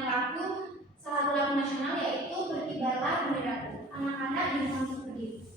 dengan salah satu lagu nasional, yaitu Berkibarlah Benderaku. Anak-anak diminta untuk berdiri.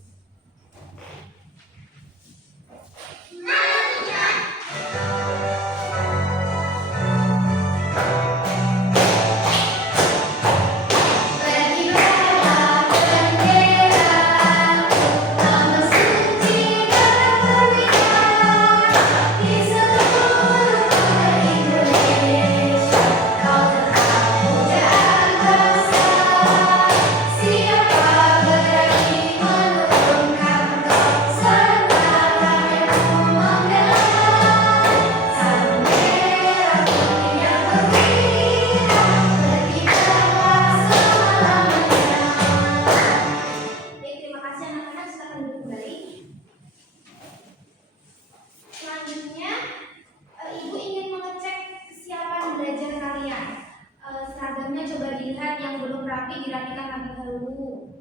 Seragamnya coba dilihat, yang belum rapi dirapikan lebih dahulu.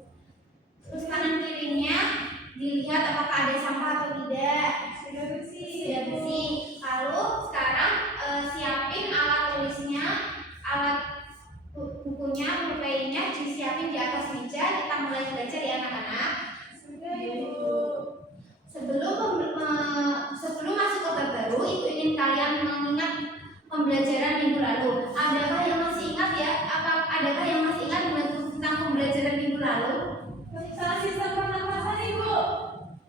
Terus kanan kirinya dilihat apakah ada sampah atau tidak. Sudah bersih. Lalu sekarang siapin alat tulisnya, alat bukunya, pulpennya disiapin di atas meja. Kita mulai belajar ya anak-anak. Sudah Ibu. Sebelum masuk ke bab baru, Ibu ingin kalian mengingat pembelajaran minggu lalu. Adakah yang masih ingat ya? Adakah yang masih ingat tentang pembelajaran minggu lalu? Tentang sistem pernapasan, Ibu.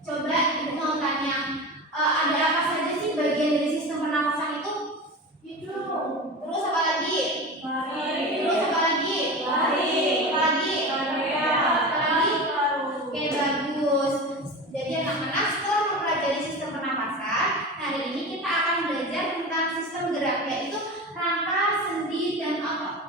Coba Ibu mau tanya, ada apa saja sih bagian dari sistem pernapasan itu? Hidung. Terus apa lagi? Lari. Terus apa lagi? Lari. Apa lagi? Lari. Apa lagi? Oke, bagus. Jadi anak-anak setelah mempelajari sistem pernapasan, hari ini kita akan belajar tentang sistem gerak, yaitu rangka, sendi, dan otot.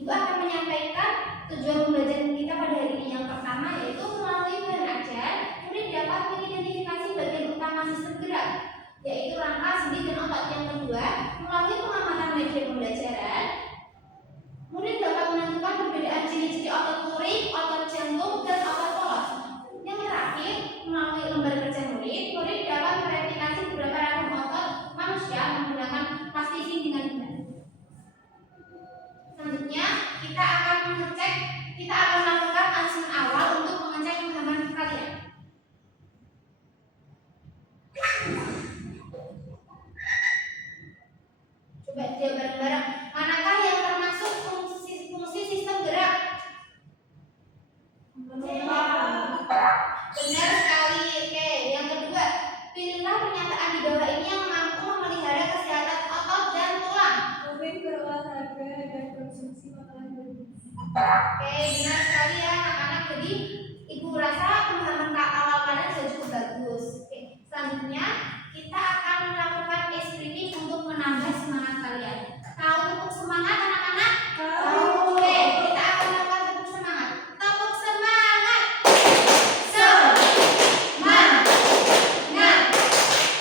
Ibu akan menyampaikan tujuan pembelajaran kita pada hari ini. Yang pertama yaitu melalui bahan ajar, murid dapat mengidentifikasi bagian utama sistem gerak, yaitu rangka, sendi, dan otot. Yang kedua, melalui pengamatan media pembelajaran, murid dapat menentukan perbedaan ciri-ciri otot lurik, otot jantung, dan otot polos. Yang terakhir, melalui lembar kerja murid dapat mereplikasi beberapa ragam otot manusia menggunakan plastisine dengan benar. Selanjutnya, kita akan melakukan asesmen awal untuk mengecek pemahaman kalian. Coba jawab bareng-bareng. Manakah yang termasuk fungsi sistem gerak? Benar sekali. Oke, yang kedua, pilihlah pernyataan di bawah ini yang mampu memelihara kesehatan otot dan tulang. Hobi berolahraga dan konsumsi makanan bergizi. Oke, benar sekali ya anak-anak. Jadi Ibu rasa pemahaman awal kalian sudah cukup bagus. Oke, selanjutnya kita akan melakukan eskripsi untuk menambah semangat kalian. Tahu tepuk semangat anak-anak? Tahu. Oke, kita akan melakukan tepuk semangat. Tepuk semangat. Semangat.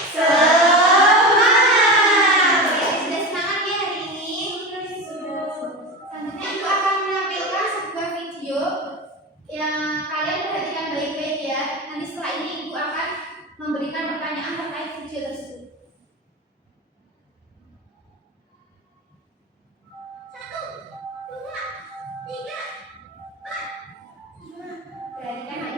Semangat. Oke, sudah semangat ya hari ini? Sudah. Selanjutnya Ibu akan menampilkan sebuah video yang kalian perhatikan baik-baik ya. Nanti setelah ini Ibu akan memberikan pertanyaan terkait video tersebut. 1, 2, 3, 4. Perhatikan aja.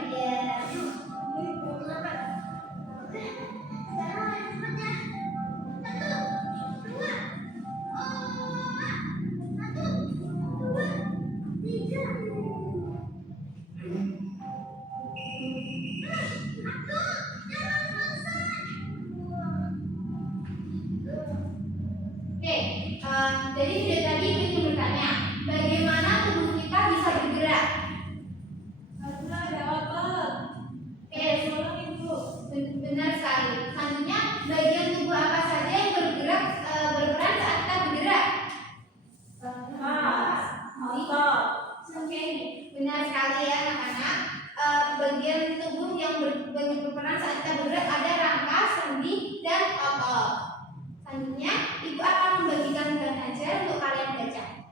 Jadi video tadi Ibu ingin bertanya, bagaimana tubuh kita bisa bergerak? Karena ada otot. Oke, Ibu. Benar sekali. Selanjutnya, bagian tubuh apa saja yang bergerak berperan saat kita bergerak? Otot. Oke, benar sekali ya anak-anak. Bagian tubuh yang berperan saat kita bergerak ada rangka, sendi, dan otot. Selanjutnya, Ibu akan membagikan bahan ajar untuk kalian baca.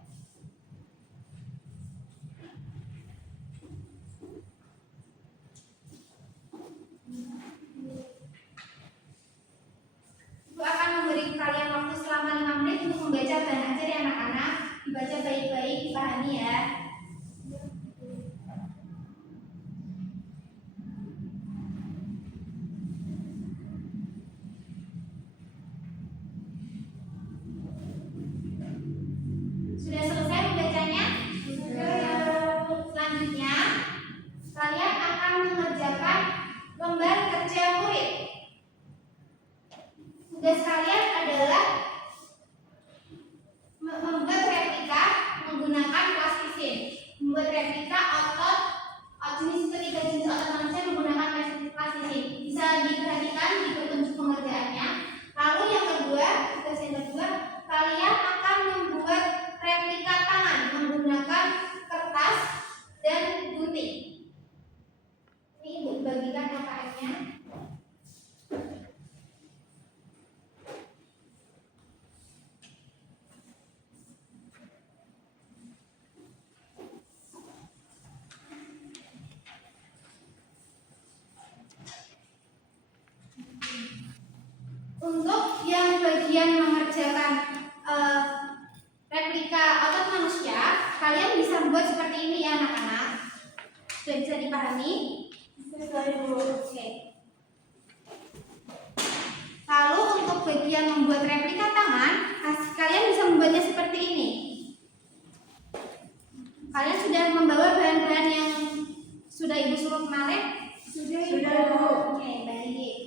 Ibu akan memberi kalian waktu selama 5 menit untuk membaca bahan ajar ya anak-anak. lembar kerja murid. Tugas kalian adalah membuat replika menggunakan plastisin. Membuat replika otot jenis ketiga jenis otot manusia menggunakan plastisin. Bisa diperhatikan di petunjuk pengerjaannya. Lalu yang kedua, tugas yang kedua, kalian akan membuat replika tangan menggunakan kertas dan gunting. Ini Ibu bagikan KKM-nya. Untuk yang bagian mengerjakan replika otot manusia, kalian bisa membuat seperti ini ya anak-anak. Sudah bisa dipahami? Oke. Lalu untuk bagian membuat replika tangan, kalian bisa membuatnya seperti ini. Kalian sudah membawa bahan-bahan yang sudah Ibu suruh kemarin? Sudah Ibu. Oke, baik.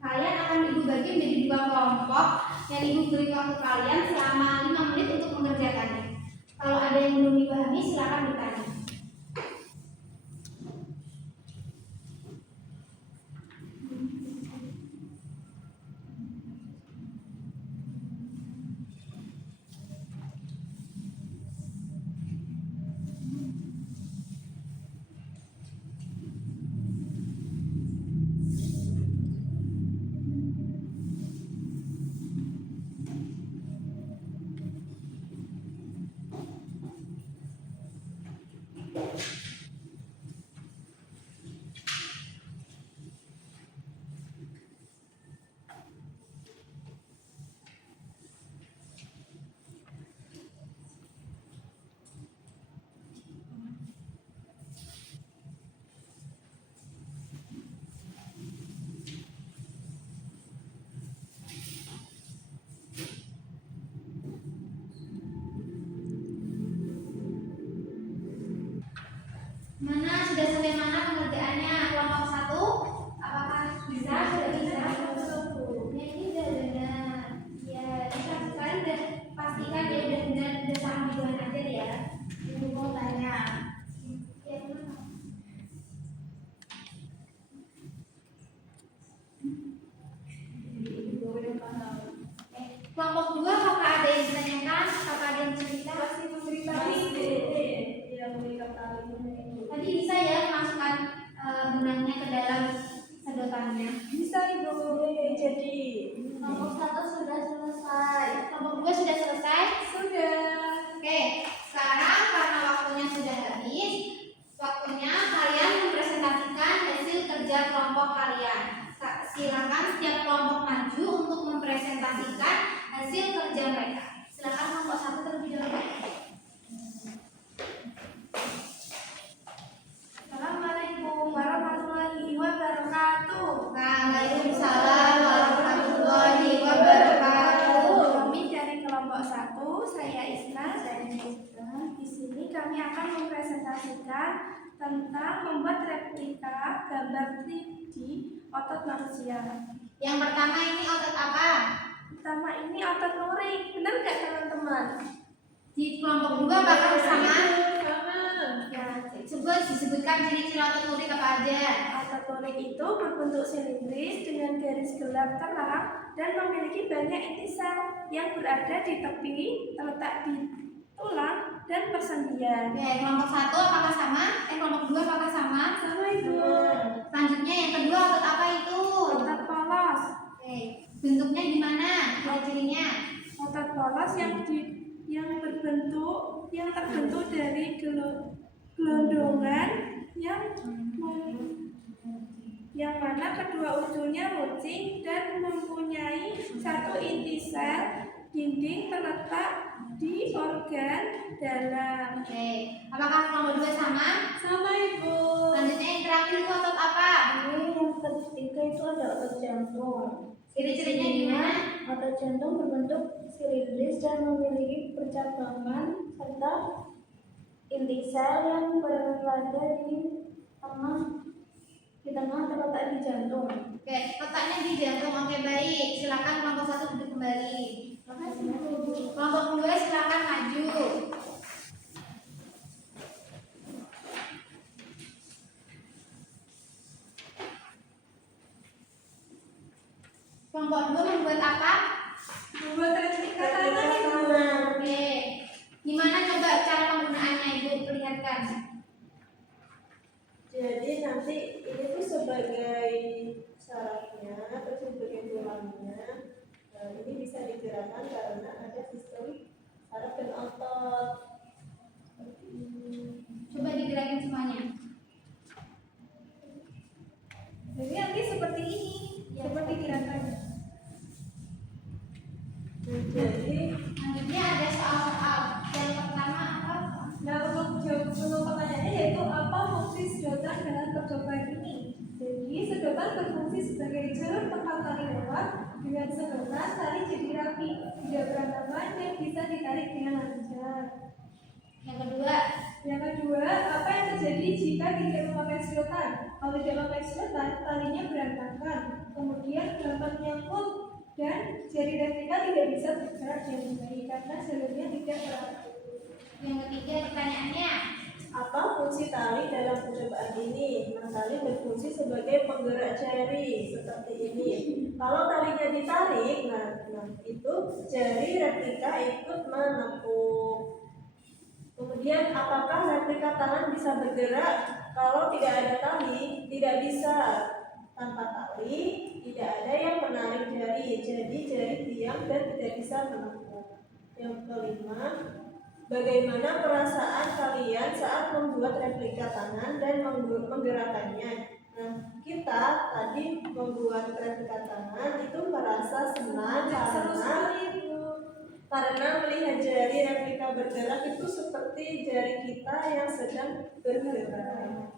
Kalian akan Ibu bagi menjadi 2 kelompok yang Ibu beri waktu kalian selama 5 menit untuk mengerjakannya. Kalau ada yang belum dipahami silakan bertanya. Mana sudah sampai mana pengerjaannya? Kelompok 1 apakah bisa? Sudah bisa? Ya, ini sudah benar. Ya, bisa sekali udah pastikan dia udah benar, udah sama dengan aja ya. Ibu mau tanya. Ya, kenapa? Kelompok 2 apakah ada yang ditanyakan? Apakah ada yang cerita? Masih menceritakan. Tadi bisa ya masukkan benangnya ke dalam sedotannya. Bisa Ibu, jadi Kelompok 1 sudah selesai. Kelompok 2 sudah selesai? Sudah. Oke, sekarang karena waktunya sudah habis, waktunya kalian mempresentasikan hasil kerja kelompok kalian. Silakan setiap kelompok maju untuk mempresentasikan hasil kerja mereka. Silakan kelompok 1 terlebih dahulu. Assalamualaikum warahmatullahi wabarakatuh. Waalaikumsalam warahmatullahi wabarakatuh. Kami dari kelompok 1, saya Isna. Di sini kami akan mempresentasikan tentang membuat replika gambar 3D otot manusia. Yang pertama ini otot apa? Pertama ini otot lurik. Benar nggak teman-teman? Di kelompok 2 apakah sama? Ya, Disebutkan ciri-ciri otot lurik apa aja? otot lurik itu berbentuk silindris dengan garis gelap terang dan memiliki banyak inti sel yang berada di tepi, terletak di tulang dan persendian. Oke, kelompok 1 apakah sama? Kelompok 2 apakah sama? Sama Ibu. Selanjutnya yang kedua otot apa itu? Otot polos. Oke, bentuknya gimana? Ciri-cirinya? Otot polos yang terbentuk dari gelondongan yang mana kedua ujungnya runcing dan mempunyai satu inti sel dinding terletak di organ dalam. Oke, apakah kelompok 2 sama? Sama Ibu. Selanjutnya yang terakhir itu otot apa? Ini yang ketiga itu ada otot jantung. Ciri-cirinya gimana? Otot jantung berbentuk silindris dan memiliki percabangan serta inti sel yang berada di Tengah. Di tengah terletak di jantung. Oke, letaknya di jantung. Oke, baik. Silakan kelompok 1 duduk kembali. Makasih Bu. Kelompok 2 silakan maju. Kelompok 2 membuat apa? Membuat replika tangan Ibu. Oke. Gimana coba cara penggunaannya Ibu perlihatkan? Jadi nanti ini tuh sebagai syaratnya atau sebagai tulangnya, ini bisa digerakkan karena ada sistem saraf dan otot. Seperti ini. Coba digerakin semuanya. Jadi nanti seperti ini, seperti gerakannya. Jadi Selanjutnya ada soal-soal. Yang pertama apa? Nah, untuk pertanyaannya yaitu apa fungsi sedotan dalam percobaan ini? Jadi sedotan berfungsi sebagai jalur tempat tali lewat. Dengan sedotan tali jadi rapi, tidak berantakan dan bisa ditarik dengan lancar. Yang kedua, Apa yang terjadi jika tidak memakai sedotan? Kalau tidak memakai sedotan, talinya berantakan. Kemudian dapat nyangkut dan jari replika tidak bisa bergerak dengan baik karena jalurnya tidak teratur. yang ketiga pertanyaannya. apa fungsi tali dalam percobaan ini? Nah, tali berfungsi sebagai penggerak jari seperti ini. Kalau talinya ditarik, nah itu jari replika ikut menekuk. Kemudian apakah replika tangan bisa bergerak? Kalau tidak ada tali, tidak bisa. Tanpa tali, tidak ada yang menarik jari. Jadi jari diam dan tidak bisa menekuk. Yang kelima, bagaimana perasaan kalian saat membuat replika tangan dan menggerakkannya? Nah, kita tadi membuat replika tangan itu merasa senang karena melihat jari replika bergerak itu seperti jari kita yang sedang bergerak.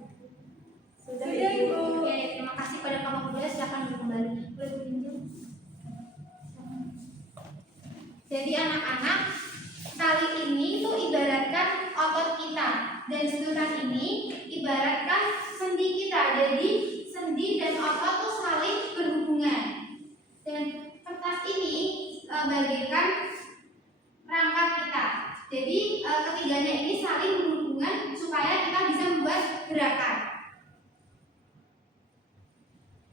Sudah Ibu. Oke, terima kasih pada kelompok 2. Silakan duduk kembali. Boleh ditunjuk. Jadi anak-anak, tali ini itu ibaratkan otot kita dan sedotan ini ibaratkan sendi kita. Jadi sendi dan otot itu saling berhubungan. Dan kertas ini bagaikan rangka kita. Jadi ketiganya ini saling berhubungan supaya kita bisa membuat gerakan.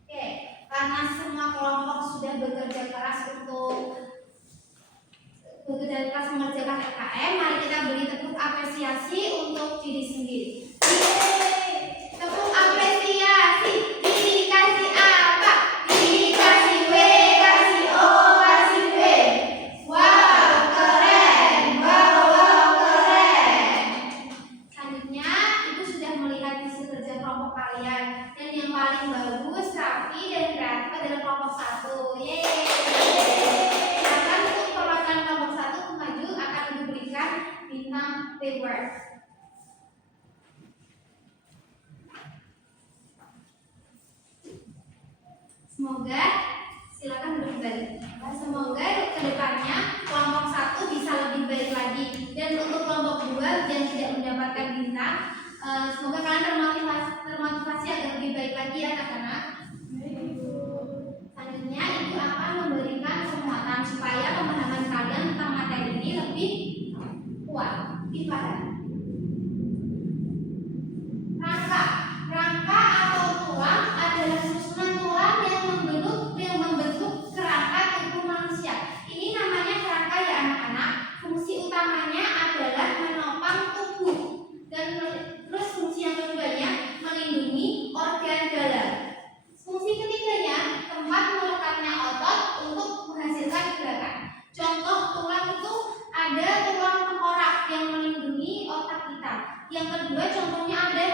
Oke, karena semua kelompok sudah bekerja keras untuk mengerjakan LKM, mari kita beri tepuk apresiasi untuk diri sendiri. Yeay! Tepuk apresiasi. Dikasih apa? Dikasih W, kasih O, kasih W. Wow, keren. Wow, keren. Selanjutnya, Ibu sudah melihat hasil kerja kelompok kalian. Dan yang paling bagus, rapi dan kreatif adalah kelompok 1. Yeay. Silakan untuk perwakilan kelompok 1 maju akan diberikan bintang reward. Semoga silakan duduk kembali. Semoga ke depannya kelompok 1 bisa lebih baik lagi, dan untuk kelompok 2 yang tidak mendapatkan bintang, semoga kalian termotivasi agar lebih baik lagi ya anak-anak. Selanjutnya Ibu akan memberikan penguatan supaya pemahaman kalian tentang materi ini lebih kuat, dipahami. Rangka atau tulang adalah susunan tulang yang membentuk kerangka tubuh manusia. Ini namanya kerangka ya anak-anak. Fungsi utamanya adalah menopang tubuh, dan terus fungsi yang keduanya melindungi organ dalam. Fungsi ketiganya tempat melekatnya otot untuk menghasilkan gerakan. Contoh tulang itu ada tulang tengkorak yang melindungi otak kita. Yang kedua contohnya ada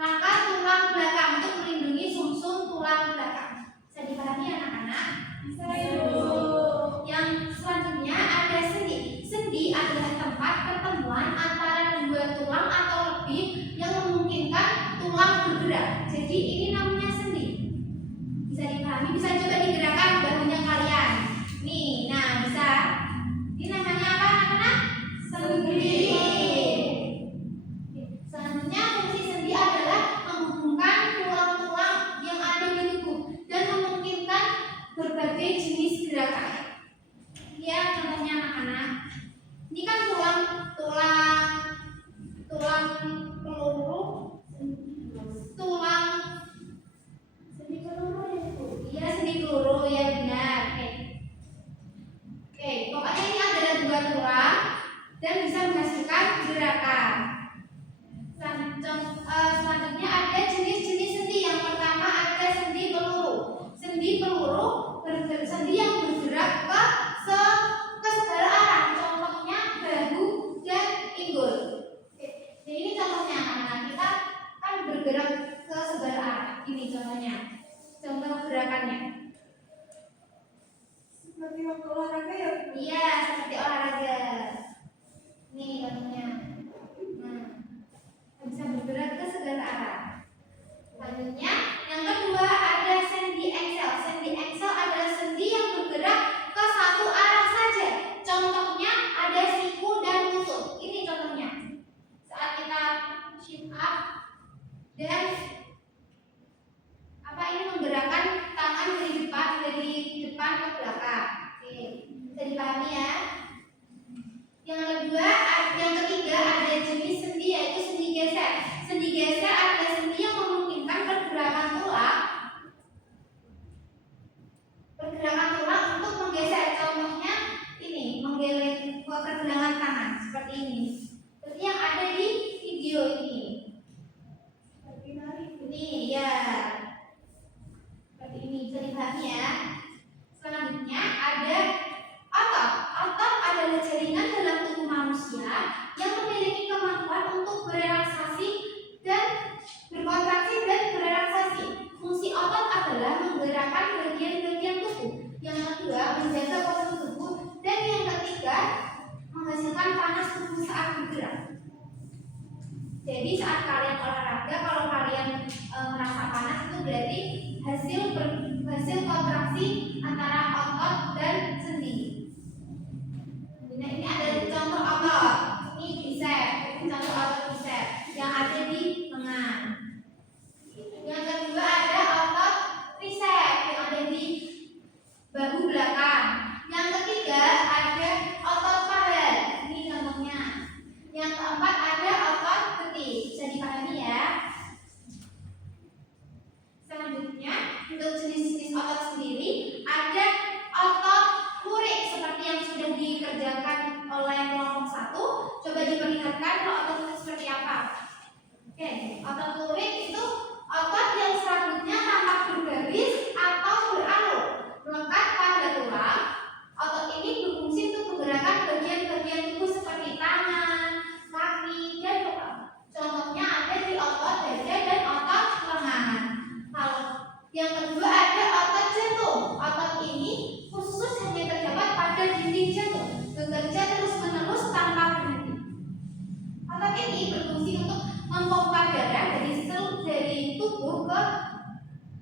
rangka tulang belakang untuk melindungi sumsum tulang belakang. Bisa dipahami anak-anak? Bisa Ibu. Yang selanjutnya ada sendi. Sendi adalah tempat pertemuan antara dua tulang atau lebih yang memungkinkan tulang bergerak. Jadi ini namanya sendi. Bisa dipahami? Bisa coba digerakkan bahunya kalian. Nih, nah bisa. Ini namanya apa anak-anak? Sendi. Selanjutnya dan apa ini menggerakkan tangan dari depan ke belakang. Oke, bisa dipahami ya. Yang ketiga ada jenis sendi yaitu sendi geser. Sendi geser adalah sendi yang memungkinkan pergerakan tulang untuk menggeser. Contohnya ini, menggeleng pergelangan tangan seperti ini. Seperti yang ada di video ini. Seperti nari. Ini ya. Seperti ini bisa dipahami ya. Selanjutnya ada otot. Otot adalah jaringan dalam tubuh manusia yang memiliki kemampuan untuk berelaksasi dan berkontraksi dan berelaksasi. Fungsi otot adalah menggerakkan bagian-bagian tubuh. Yang kedua, menjaga postur tubuh, dan yang ketiga, menghasilkan panas tubuh saat bergerak. Jadi saat kalian olahraga, kalau kalian merasa panas itu berarti hasil kontraksi antara otot dan sendi. Nah, ini ada contoh otot. Ini bicep, ini contoh otot bicep yang ada di lengan. Yang kedua ada otot tricep yang ada di bahu belakang. Yang ketiga ada otot paha. Ini contohnya. Yang keempat ada otot betis. Bisa dipahami ya. Selanjutnya untuk jenis-jenis otot sendiri ada otot lurik seperti yang sudah dikerjakan oleh kelompok 1. Coba diperlihatkan kalau otot lurik seperti apa. Oke, otot lurik itu otot yang serabutnya tampak bergaris atau beralur melekat pada tulang. Otot ini berfungsi untuk menggerakkan bagian-bagian tubuh seperti tangan, kaki, dan kepala. Contohnya ada di otot dada dan otot lengan. Kalau yang kedua ada otot jantung. Otot ini khusus hanya terdapat pada dinding jantung, bekerja terus-menerus tanpa berhenti. Otot ini berfungsi untuk memompa darah dari tubuh ke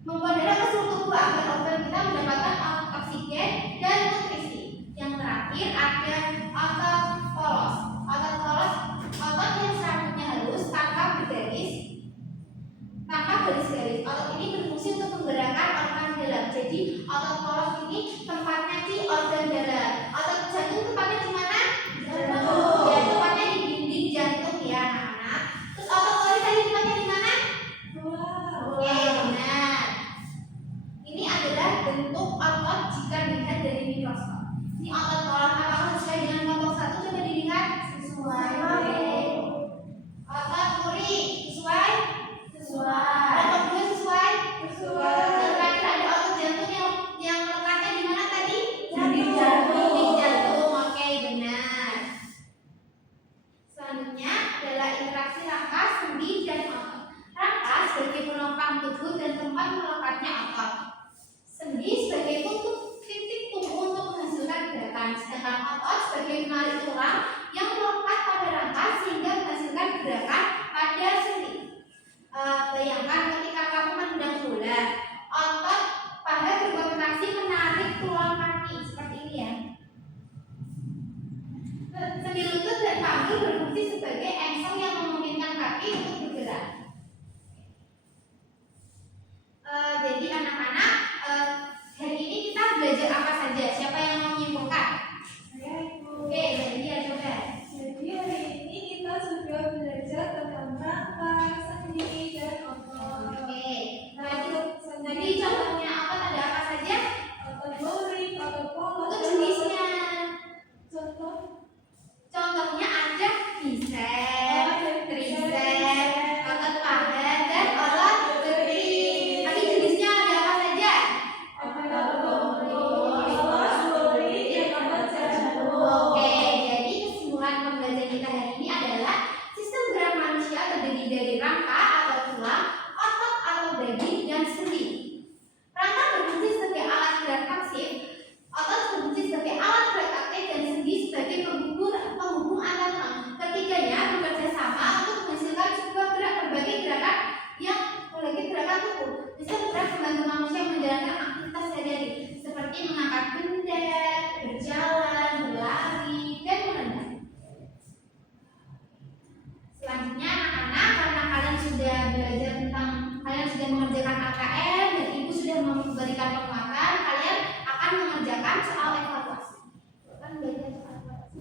seluruh tubuh agar organ kita mendapatkan oksigen dan nutrisi. Yang terakhir ada otot polos. Otot polos otot yang serabutnya halus tanpa garis-garis. Otot ini berfungsi untuk menggerakkan organ dalam. Jadi otot polos ini tempatnya di organ dalam. Otot jantung tempatnya di mana? Jantung. Ya, tempatnya di dinding jantung ya anak-anak. Terus otot kori tadi tempatnya di mana? Oke, benar. Ini adalah bentuk otot jika dilihat dari mikroskop. Ini otot polos apakah sesuai dengan kelompok 1? Coba dilihat. Sesuai. Otot kori sesuai? Sesuai. Otot dua sesuai? Sesuai. Yang terakhir ada otot jantung yang lekatnya di mana tadi? Dinding jantung. Oke, benar. Selanjutnya adalah interaksi rangka, sendi, dan otot. Rangka sebagai penopang tubuh dan tempat melekatnya otot. Sendi sebagai titik tubuh untuk menghasilkan gerakan, sedangkan otot sebagai penarik tulang yang melekat pada rangka sehingga menghasilkan gerakan pada sendi. Bayangkan ketika kamu menendang bola, otot paha berkontraksi menarik tulang kaki seperti ini ya. Sendi lutut dan kaki berfungsi sebagai engsel yang memungkinkan kaki untuk bergerak. sedang mengerjakan KKM dan ibu sudah memberikan penguatan, kalian akan mengerjakan soal evaluasi. Kan belajar soal evaluasi.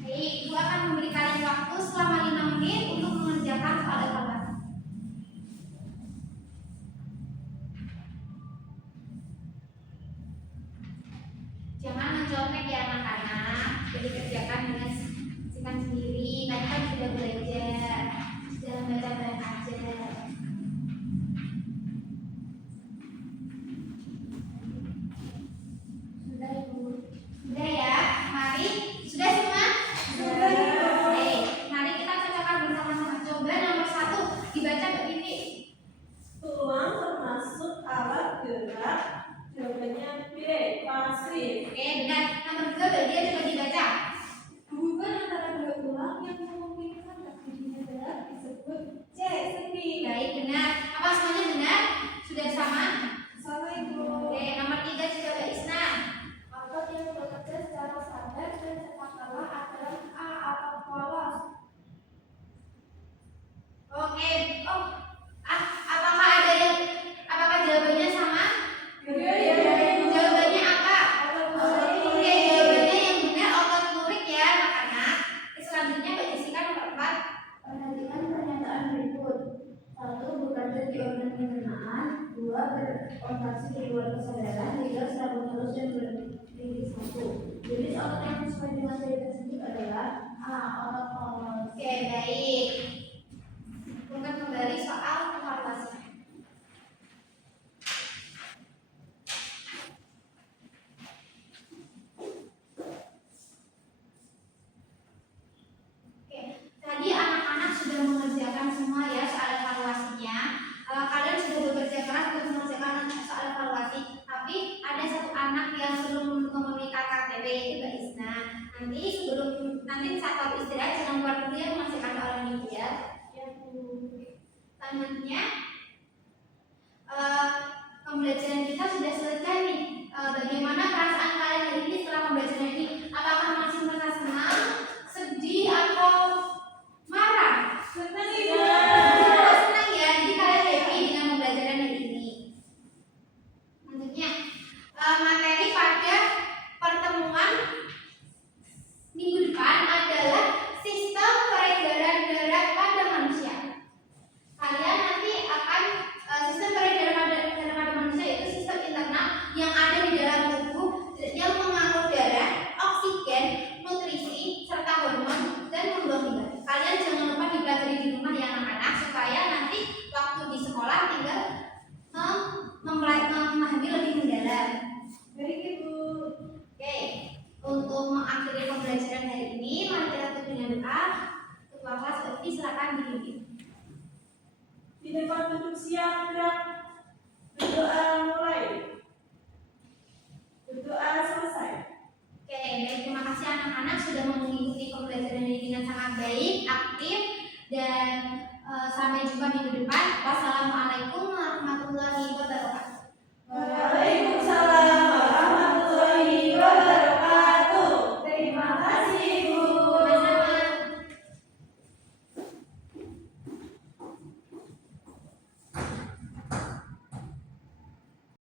Baik, ibu akan memberi kalian waktu selama 5 menit untuk mengerjakan soal evaluasi. Jangan mencontek ya anak-anak, jadi kerjakan dengan sikan sendiri. Tadi kan sudah belajar, sudah baca-baca aja. Sudah ibu. Sudah ya, mari. Sudah semua? Sudah. Oke, mari kita cocokkan bersama-sama. Coba nomor 1 dibaca begini. Tulang termasuk alat gerak. Jawabannya B. Pasif. Oke, benar. Nomor 2 dia coba dibaca. Hubungan antara dua tulang yang memungkinkan terjadinya gerak disebut C. Sendi. Baik, benar. Apa semuanya benar? Sudah sama? Sama Ibu. Oke, nomor 3 coba Mbak Isna. Otot yang bekerja secara sadar dan cepat lelah adalah A. Otot polos. Oke. Oh, apakah jawabannya sama? Iya. Jawabannya apa? Oke, jawabannya yang benar otot lurik ya, anak-anak. Selanjutnya Mbak Jessica nomor 4. Perhatikan pernyataan berikut. 1. Bekerja di organ pencernaan. 2. Beroperasi di luar kesadaran. 3. Serabut halus dan berdiri 1. Jenis otot yang sesuai dengan tadi tersebut adalah A. Otot polos. Oke, baik. Bukan kembali soal evaluasi. Oke, tadi anak-anak sudah mengerjakan semua ya soal evaluasinya. Kalian sudah bekerja keras untuk mengerjakan soal evaluasi. Tapi ada satu anak yang belum memenuhi KKTB itu Mbak Isna. Nanti saat waktu istirahat jangan keluar dulu ya, masih ada orang yang ya. Selanjutnya pembelajaran kita sudah selesai nih. Bagaimana perasaan kalian hari ini setelah pembelajaran ini? Apakah masih merasa senang, sedih, atau marah? Senang Masih Ibu. senang ya, jadi kalian happy dengan pembelajaran hari ini. Selanjutnya materi pada pertemuan minggu depan adalah sistem peredaran darah pada manusia. Kalian nanti akan sistem peredaran pada manusia itu sistem internal yang ada di dalam tubuh yang mengatur darah, oksigen, nutrisi, serta hormon dan membuang limbah. Kalian jangan lupa dipelajari di rumah ya anak-anak supaya nanti waktu di sekolah tinggal memahami lebih mendalam. Baik Ibu. Oke, untuk mengakhiri pembelajaran hari ini, mari kita tutup dengan doa. Ketua kelas Evi silakan dipimpin. Di depan duduk siap gerak. Berdoa mulai. Berdoa selesai. Oke, baik, terima kasih anak-anak sudah mengikuti pembelajaran ini dengan sangat baik, aktif, dan sampai jumpa minggu depan. Wassalamualaikum.